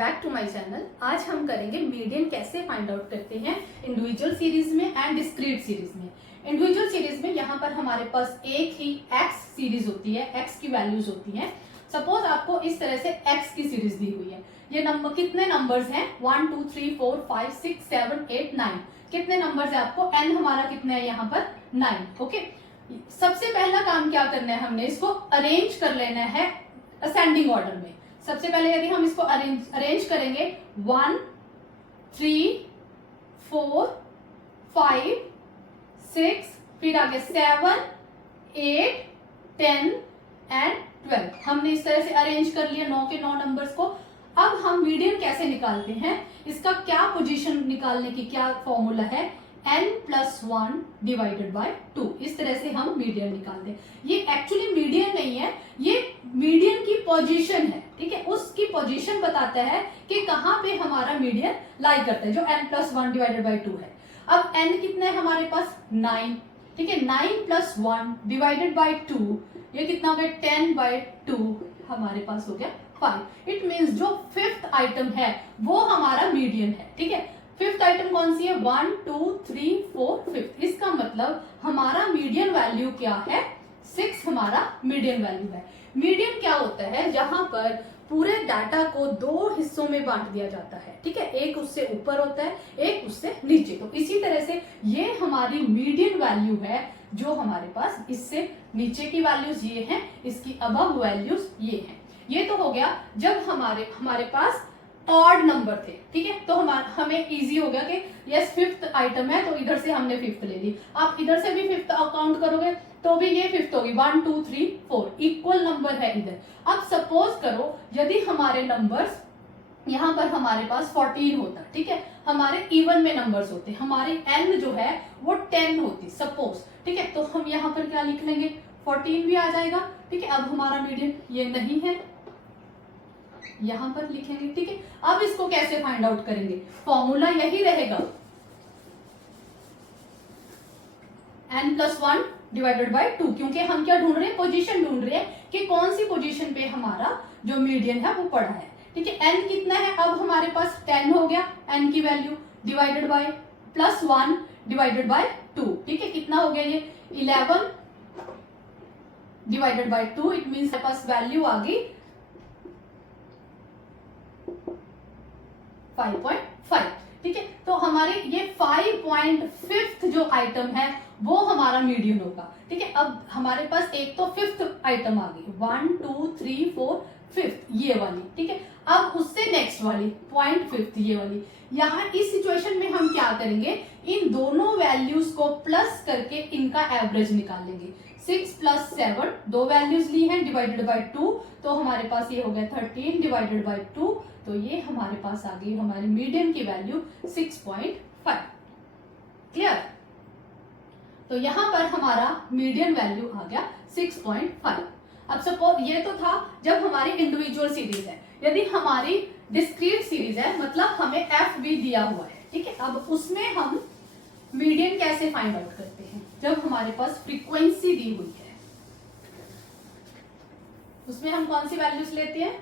Back to my channel. आज हम करेंगे मीडियन कैसे फाइंड आउट करते हैं इंडिविजुअल सीरीज में एंड डिस्क्रीट सीरीज में। इंडिविजुअल सीरीज में यहाँ पर हमारे पास एक ही एक्स सीरीज होती है, एक्स की वैल्यूज होती हैं। सपोज आपको इस तरह से एक्स की सीरीज दी हुई है। ये नंबर कितने नंबर्स हैं? 1 2 3 4 5 6 7 8 9। कितने नंबर्स है आपको? एन हमारा कितना है यहाँ पर? 9। ओके, सबसे पहला काम क्या करना है, हमने इसको अरेंज कर लेना है असेंडिंग ऑर्डर में। सबसे पहले यदि हम इसको अरेंज करेंगे 1 3 4 5 6, फिर आगे 7 8 10 एंड 12। हमने इस तरह से अरेंज कर लिया 9 के 9 नंबर्स को। अब हम मीडियन कैसे निकालते हैं, इसका क्या पोजीशन निकालने की क्या फॉर्मूला है? n+1 divided by 2। इस तरह से हम मीडियन निकालते हैं। ये एक्चुअली मीडियन नहीं है, ये मीडियन की पोजीशन है। ठीक है, उसकी पोजीशन बताता है कि कहां पे हमारा मीडियन लाई करता है, जो n+1 डिवाइडेड बाय 2 है। अब n कितना है हमारे पास? 9। ठीक है, 9+1 डिवाइडेड बाय 2, ये कितना हो गया? 10/2 हमारे पास हो गया 5। इट मीन्स जो फिफ्थ आइटम है वो हमारा मीडियन है। ठीक है, फिफ्थ आइटम कौन सी है? 1 2 3 4 5। इसका मतलब हमारा मीडियन वैल्यू क्या है? 6 हमारा मीडियन वैल्यू है। मीडियन क्या होता है? जहां पर पूरे डाटा को दो हिस्सों में बांट दिया जाता है। ठीक है, एक उससे ऊपर होता है, एक उससे नीचे। तो इसी तरह से ये हमारी मीडियन वैल्यू है जो हमारे पास। इससे नीचे की वैल्यूज ये हैं, इसकी अबव वैल्यूज ये हैं। ये तो हो गया जब हमारे पास ऑड नंबर थे। ठीक है, तो हमें इजी हो गया कि यस फिफ्थ आइटम है तो इधर से हमने फिफ्थ ले ली। आप इधर से भी फिफ्थ काउंट करोगे तो भी ये फिफ्थ होगी। 1 2 3 4 इक्वल नंबर है इधर। अब सपोज करो यदि हमारे नंबर्स यहाँ पर हमारे पास 14 होता, ठीक है, हमारे इवन में नंबर्स होते, हमारी n जो है वो 10 होती सपोज। ठीक है, तो हम यहाँ पर क्या लिख लेंगे? 14 भी आ जाएगा। ठीक है, अब हमारा मीडियन ये नहीं है, यहां पर लिखेंगे। ठीक है, अब इसको कैसे फाइंड आउट करेंगे? फॉर्मूला यही रहेगा, n+1 डिवाइडेड बाय 2। क्योंकि हम क्या ढूंढ रहे हैं? पोजीशन ढूंढ रहे हैं कि कौन सी पोजीशन पे हमारा जो मीडियन है वो पड़ा है। ठीक है, n कितना है? अब हमारे पास 10 हो गया n की value, divided by +1 divided by 2। ठीक है, कितना हो गया ये? 11 डिवाइडेड बाय 2। इट मीन्स हमारे पास वैल्यू आ गई 5.5। ठीक है, तो हमारे ये 5.5 जो आइटम है वो हमारा मीडियन होगा। ठीक है, अब हमारे पास एक तो फिफ्थ आइटम आ गई 1 2 3 4 5 ये वाली। ठीक है, अब उससे नेक्स्ट वाली 0.5 ये वाली। यहाँ इस सिचुएशन में हम क्या करेंगे? इन दोनों वैल्यूज को प्लस करके इनका एवरेज निकाल लेंगे। 6 + 7 दो वैल्यूज ली हैं, डिवाइडेड बाय 2, तो हमारे पास ये हो गया 13 डिवाइडेड बाय 2। तो ये हमारे पास आ गई हमारी मीडियन की वैल्यू 6.5। क्लियर? तो यहां पर हमारा मीडियन वैल्यू आ गया 6.5। अब सपोज ये तो था जब हमारी इंडिविजुअल सीरीज है। यदि हमारी डिस्क्रीट सीरीज है, मतलब हमें एफ भी दिया हुआ है। ठीक है, अब उसमें हम मीडियन कैसे फाइंड आउट करते हैं? जब हमारे पास फ्रीक्वेंसी दी हुई है, उसमें हम कौन सी वैल्यूज लेते हैं?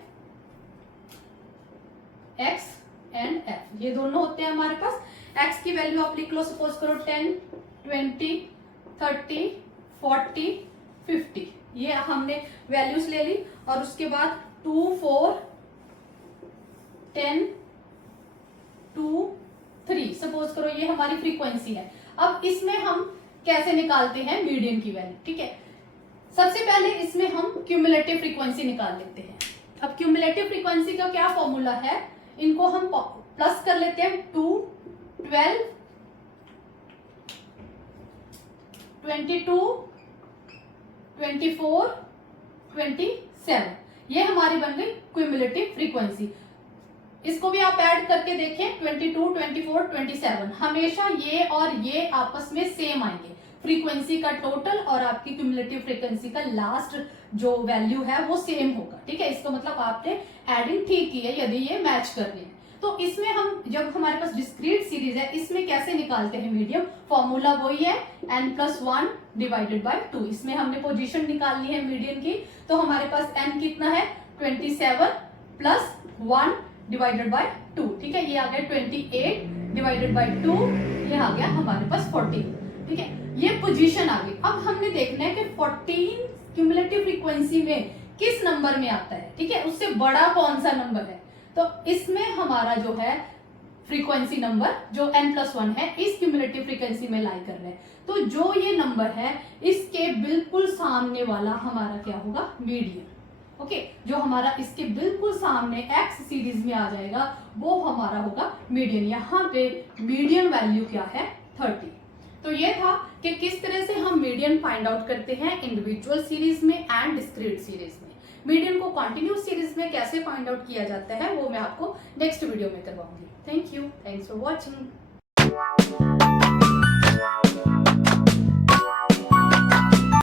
x एंड f, ये दोनों होते हैं हमारे पास। x की वैल्यू आप लिख लो, सपोज करो 10 20 30 40 50, ये हमने वैल्यूज ले ली। और उसके बाद 2 4 10 2 3 सपोज करो ये हमारी फ्रीक्वेंसी है। अब इसमें हम कैसे निकालते हैं मीडियन की वैल्यू? ठीक है, सबसे पहले इसमें हम क्यूमुलेटिव फ्रीक्वेंसी निकाल लेते हैं। अब क्यूमुलेटिव फ्रीक्वेंसी का क्या फॉर्मूला है? इनको हम प्लस कर लेते हैं। 2 12 22 24 27, ये हमारी बन गई क्यूमुलेटिव फ्रीक्वेंसी। इसको भी आप ऐड करके देखें 22 24 27, हमेशा ये और ये आपस में सेम आएंगे। फ्रीक्वेंसी का टोटल और आपकी क्यूमुलेटिव फ्रीक्वेंसी का लास्ट जो वैल्यू है वो सेम होगा। ठीक है, इसको मतलब आपने एडिंग ठीक की है यदि ये मैच कर रहे हैं। तो इसमें हम जब हमारे पास डिस्क्रीट सीरीज है, इसमें कैसे निकालते हैं मीडियम? फॉर्मूला वही है n+1 डिवाइडेड बाय 2। इसमें हमने पोजीशन निकालनी है मीडियन की, तो हमारे पास n कितना है? 27 + 1 डिवाइडेड बाय 2, ठीक है। ये आ गया 28 डिवाइडेड बाय 2, ये आ गया हमारे पास 14, ठीक है। ये पोजीशन आ गई। अब हमने देखना है कि 14 क्यूमुलेटिव फ्रीक्वेंसी में किस नंबर में आता है, ठीक है, उससे बड़ा कौन सा नंबर है। तो इसमें हमारा जो है फ्रीक्वेंसी नंबर जो n+1 है इस क्यूमुलेटिव फ्रीक्वेंसी में लाई कर रहे हैं। तो जो ये नंबर है इसके बिल्कुल सामने वाला हमारा क्या होगा, मीडियन। ओके, जो हमारा इसके बिल्कुल सामने एक्स सीरीज में आ जाएगा वो हमारा होगा मीडियन। यहाँ पे मीडियन वैल्यू क्या है, 30। तो ये था कि किस तरह से हम मीडियन फाइंड आउट करते हैं इंडिविजुअल सीरीज में एंड डिस्क्रीट सीरीज में। मीडियन को कॉन्टिन्यूस सीरीज में कैसे फाइंड आउट किया जाता है वो मैं आपको नेक्स्ट वीडियो में करवाऊंगी। Thank you, thanks for watching.